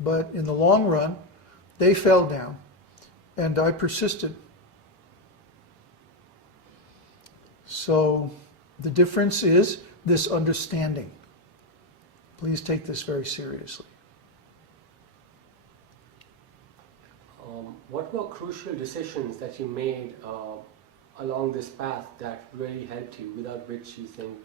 but in the long run, they fell down, and I persisted. So the difference is this understanding. Please take this very seriously. What were crucial decisions that you made along this path that really helped you, without which you think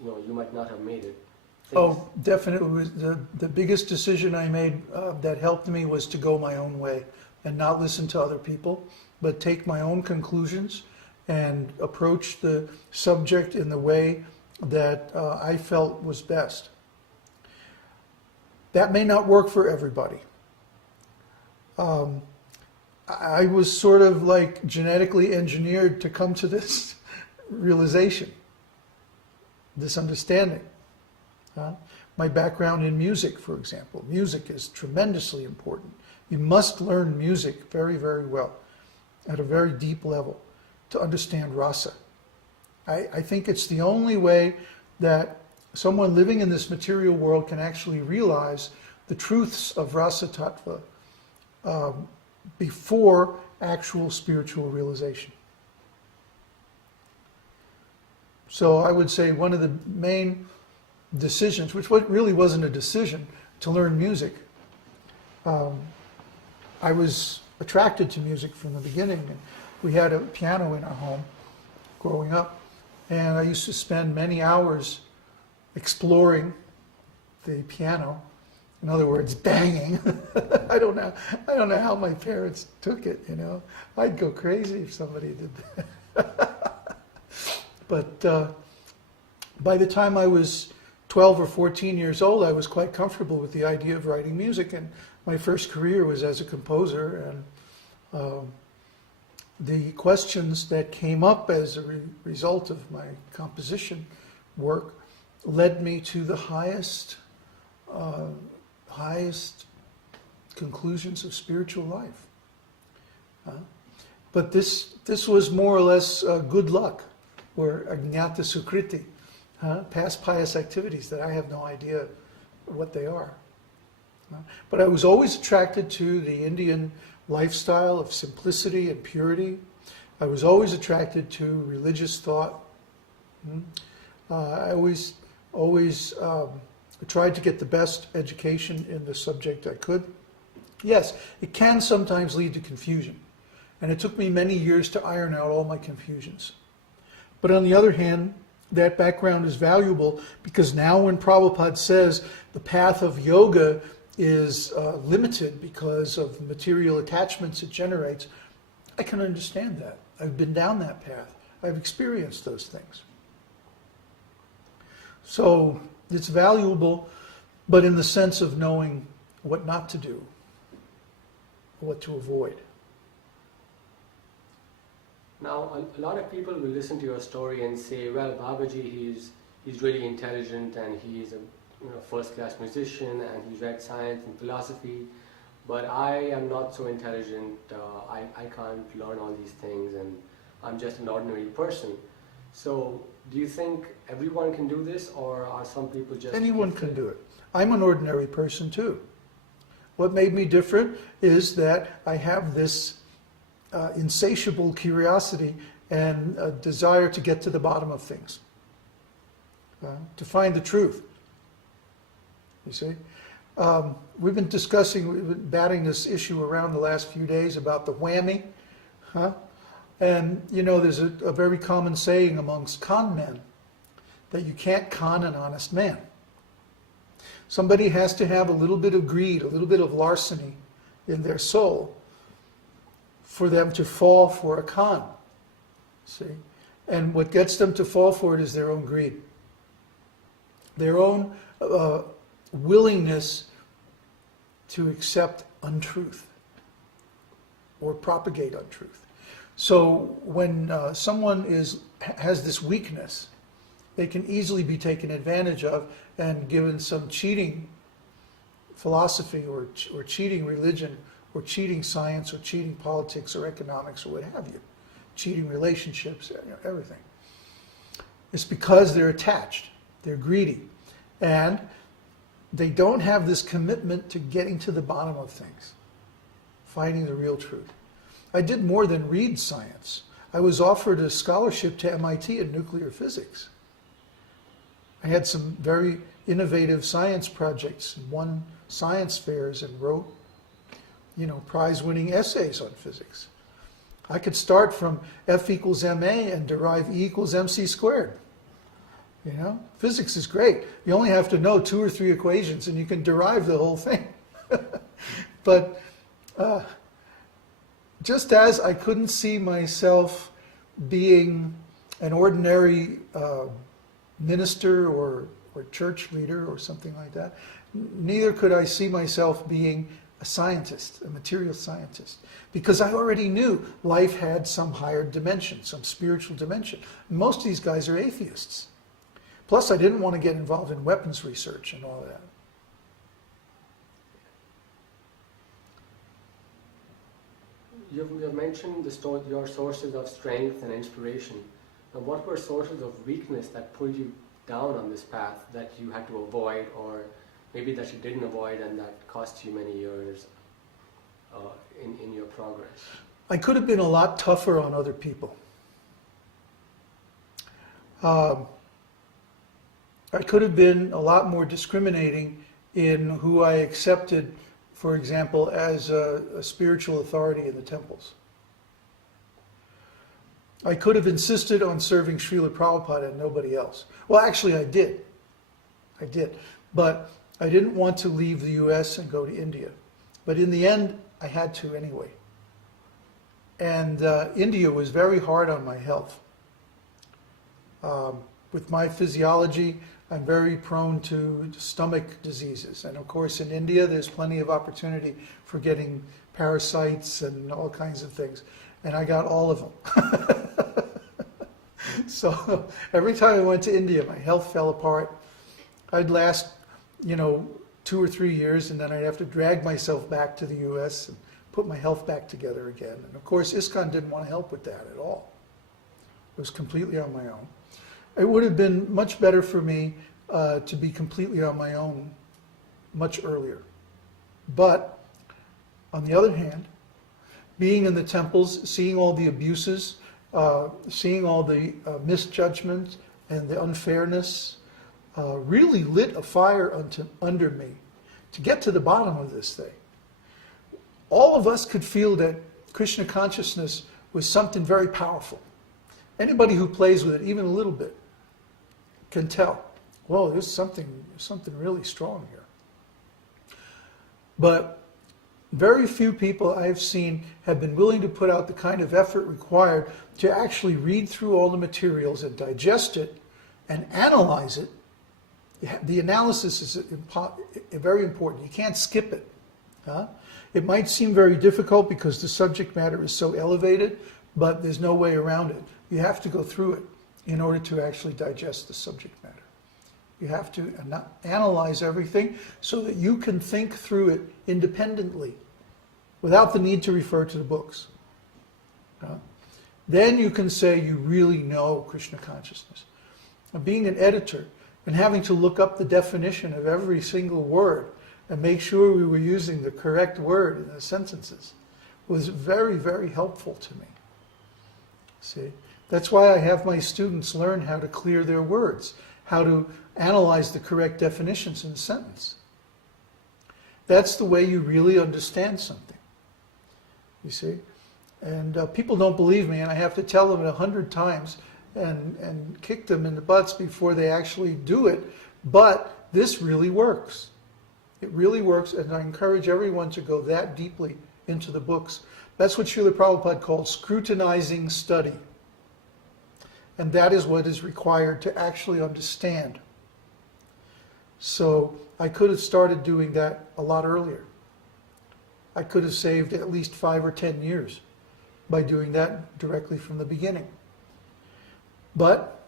you might not have made it? Oh, definitely. The biggest decision I made that helped me was to go my own way and not listen to other people, but take my own conclusions and approach the subject in the way that I felt was best. That may not work for everybody. I was sort of like genetically engineered to come to this realization, this understanding. My background in music, for example. Music is tremendously important. You must learn music very, very well, at a very deep level, to understand rasa. I think it's the only way that someone living in this material world can actually realize the truths of rasa tattva before actual spiritual realization. So I would say one of the main decisions, which really wasn't a decision, to learn music. I was attracted to music from the beginning, and we had a piano in our home growing up, and I used to spend many hours exploring the piano. In other words, banging. I don't know how my parents took it, I'd go crazy if somebody did that. But by the time I was 12 or 14 years old, I was quite comfortable with the idea of writing music, and my first career was as a composer, and the questions that came up as a result of my composition work led me to the highest conclusions of spiritual life. But this was more or less good luck, or agnata sukriti, past pious activities that I have no idea what they are. But I was always attracted to the Indian lifestyle of simplicity and purity. I was always attracted to religious thought. I always tried to get the best education in the subject I could. Yes, it can sometimes lead to confusion, and it took me many years to iron out all my confusions. But on the other hand, that background is valuable, because now when Prabhupada says the path of yoga is limited because of material attachments it generates, I can understand that. I've been down that path. I've experienced those things. So it's valuable, but in the sense of knowing what not to do, what to avoid. Now, a lot of people will listen to your story and say, well, Babaji, he's really intelligent, and he's a first-class musician, and he's read science and philosophy, but I am not so intelligent, I can't learn all these things, and I'm just an ordinary person. So, do you think everyone can do this, or are some people just... Anyone can do it. I'm an ordinary person too. What made me different is that I have this insatiable curiosity and a desire to get to the bottom of things, to find the truth. You see? We've been batting this issue around the last few days about the whammy. And, there's a very common saying amongst con men that you can't con an honest man. Somebody has to have a little bit of greed, a little bit of larceny in their soul for them to fall for a con. See? And what gets them to fall for it is their own greed. Their own willingness to accept untruth or propagate untruth. So when someone has this weakness, they can easily be taken advantage of and given some cheating philosophy or cheating religion or cheating science or cheating politics or economics or what have you, cheating relationships, everything. It's because they're attached, they're greedy, and they don't have this commitment to getting to the bottom of things, finding the real truth. I did more than read science. I was offered a scholarship to MIT in nuclear physics. I had some very innovative science projects and won science fairs and wrote, prize-winning essays on physics. I could start from F equals ma and derive E equals mc squared. Physics is great. You only have to know 2 or 3 equations and you can derive the whole thing. But just as I couldn't see myself being an ordinary minister or church leader or something like that, neither could I see myself being a scientist, a material scientist, because I already knew life had some higher dimension, some spiritual dimension. Most of these guys are atheists. Plus, I didn't want to get involved in weapons research and all that. You've mentioned your sources of strength and inspiration. Now, what were sources of weakness that pulled you down on this path that you had to avoid, or maybe that you didn't avoid and that cost you many years in your progress? I could have been a lot tougher on other people. I could have been a lot more discriminating in who I accepted, for example, as a spiritual authority in the temples. I could have insisted on serving Srila Prabhupada and nobody else. Well, actually, I did. But I didn't want to leave the US and go to India. But in the end, I had to anyway. And India was very hard on my health. With my physiology, I'm very prone to stomach diseases. And of course, in India, there's plenty of opportunity for getting parasites and all kinds of things. And I got all of them. So every time I went to India, my health fell apart. I'd last, 2 or 3 years, and then I'd have to drag myself back to the US and put my health back together again. And of course, ISKCON didn't want to help with that at all. It was completely on my own. It would have been much better for me to be completely on my own much earlier. But on the other hand, being in the temples, seeing all the abuses, seeing all the misjudgments and the unfairness, really lit a fire under me to get to the bottom of this thing. All of us could feel that Krishna consciousness was something very powerful. Anybody who plays with it, even a little bit, can tell, whoa, there's something really strong here. But very few people I've seen have been willing to put out the kind of effort required to actually read through all the materials and digest it and analyze it. The analysis is very important. You can't skip it. It might seem very difficult because the subject matter is so elevated, but there's no way around it. You have to go through it in order to actually digest the subject matter. You have to analyze everything so that you can think through it independently without the need to refer to the books. Then you can say you really know Krishna consciousness. Now, being an editor and having to look up the definition of every single word and make sure we were using the correct word in the sentences was very, very helpful to me. See? That's why I have my students learn how to clear their words, how to analyze the correct definitions in a sentence. That's the way you really understand something, you see. And people don't believe me, and I have to tell them it 100 times and kick them in the butts before they actually do it. But this really works. It really works, and I encourage everyone to go that deeply into the books. That's what Srila Prabhupada called scrutinizing study. And that is what is required to actually understand. So I could have started doing that a lot earlier. I could have saved at least 5 or 10 years by doing that directly from the beginning. But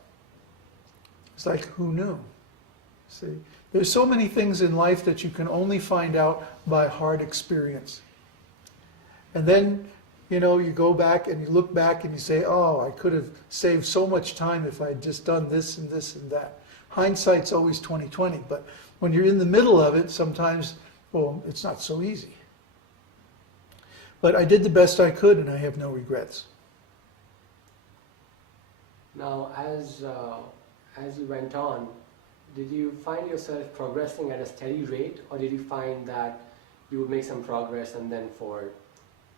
it's like, who knew? See, there's so many things in life that you can only find out by hard experience. And then, you go back and you look back and you say, oh, I could have saved so much time if I had just done this and this and that. Hindsight's always 20/20, but when you're in the middle of it, sometimes, well, it's not so easy. But I did the best I could, and I have no regrets. Now, as you went on, did you find yourself progressing at a steady rate, or did you find that you would make some progress and then for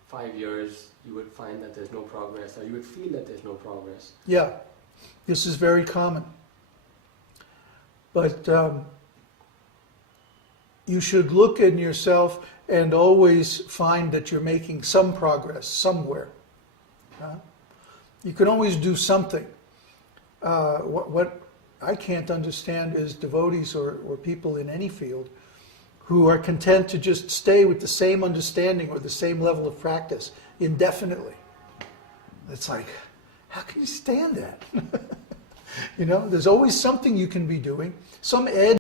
5 years you would find that there's no progress, or you would feel that there's no progress? Yeah, this is very common. But you should look in yourself and always find that you're making some progress somewhere. You can always do something. What I can't understand is devotees or people in any field who are content to just stay with the same understanding or the same level of practice indefinitely. It's like, how can you stand that? You know, there's always something you can be doing, some edge